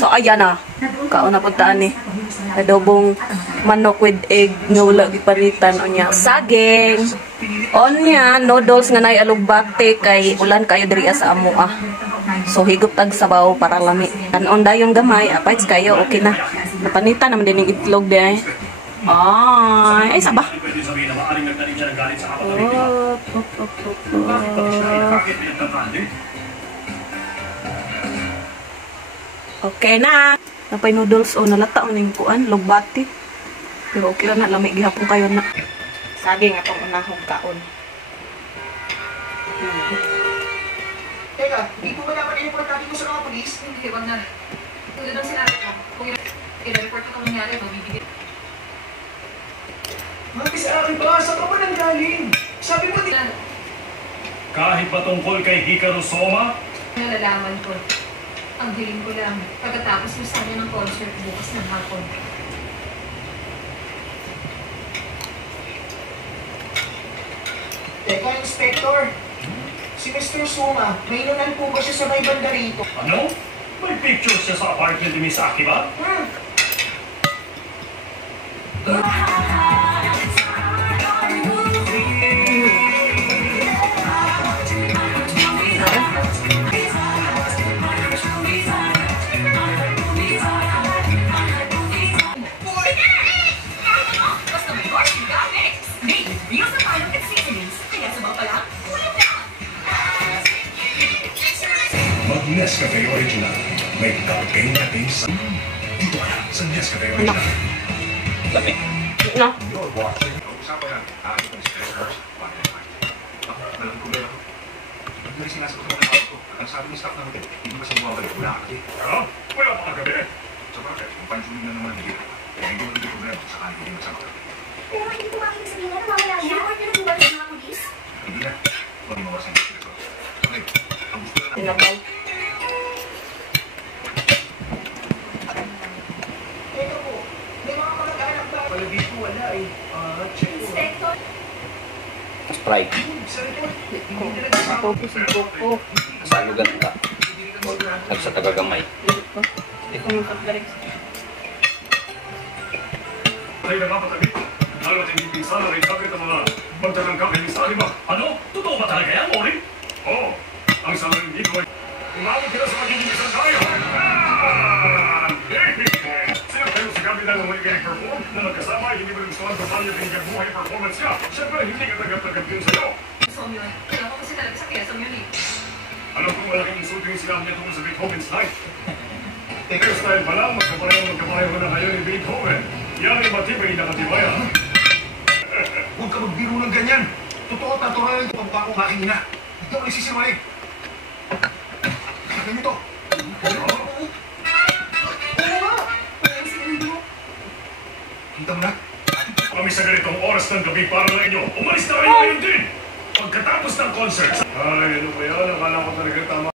So ayan na. Kaon na puntaan ni. Adobong manok with egg nga wala gipalitan unya. Saging. Onya noodles nga nay alugbate kay ulan kayo diri sa amo ah. So higop tag sabaw para lami. Kanon dayon gamay, apaits kayo okay na. Napanitan naman din yung itlog di ay. Ay saba. Okay na. Napay noodles o nalata o ning kuan, lugbati. Pero okay na lami gihapon kayo na. Saging atong unahong kaon. Teka, di po ba dapat i-report natin mo sa mga polis? Hindi, wag na. Tulad ng sinabi ko, kung i-report ko kung nangyari, mabibigit. Mati sa akin ba? Saan ka ba nanggaling? Sabi mo di... Kahit ba tungkol kay Hikaru Soma? Nalalaman ko. Ang hiling ko lang, pagkatapos mo sana ng concert bukas ng hapon. Teka, Inspector. Si Mr. Suma, may inunan po ba siya sa may banda rito? Ano? May pictures siya sa apartment ni Miss Aki ba? Nescafe Original. May kape na taste. Dito ka sa Nescafe Original. Lami. No. You're watching. Usapan yan. Ito ni Sir Horse. Alam ko ba? Ang galing sinasagot ko ng ako. Ang sabi ni staff ng hotel, hindi ba siya bumabalik? Wala ka eh. Wala pa kagabi. Sa bakit? Kung pansunin na naman hindi. Kaya hindi mo naging problema sa kanil hindi masama. Pero hindi ko makikita sabihin na nawawala niya. Report niya na po ba sa mga polis? Hindi na. Huwag mo mawasan dito. Okay. Ang gusto na Tinabaw. Teka po, may mga kamag-anak ba? Wala dito, wala eh. Check po. Inspector. Sprite. Sa report, Focus ang buko. Salugan ka. Nagsa tagagamay. Ito yung pagdarik. Ay nakapatabi. Lalo't hindi pinsala rin sakit ang mga magtanangka kay Miss Aki ba? Ano? Totoo ba talaga yan, Ori? Oo. Ang salarin dito ay umabot kita sa magiging isang tayo. Sino kayo si Kapitan ng muli kayo perform na magkasama ay hindi mo rin gustuhan kung paano tinigyan buhay ang performance niya. Siyempre, hindi ka tagap-tagap din sa'yo. So yun, kaya ako kasi talaga sa Quezon yun eh. Alam kong malaking insulto yung sinabi niya tungkol sa Beethoven's Night. Hairstyle pa lang, magkapareho na kayo ni Beethoven. Yan ay matibay na katibayan. Huwag ka magbiro ng ganyan. Totoo at natural ito pang bakong aking ina. Hindi ako nagsisiwalay. Sabi nito. Kita mo na? Kami sa ganitong oras ng gabi para lang inyo. Umalis na kayo ngayon din! Pagkatapos ng concert. Ay, ano ba yan? Akala ko talaga tama.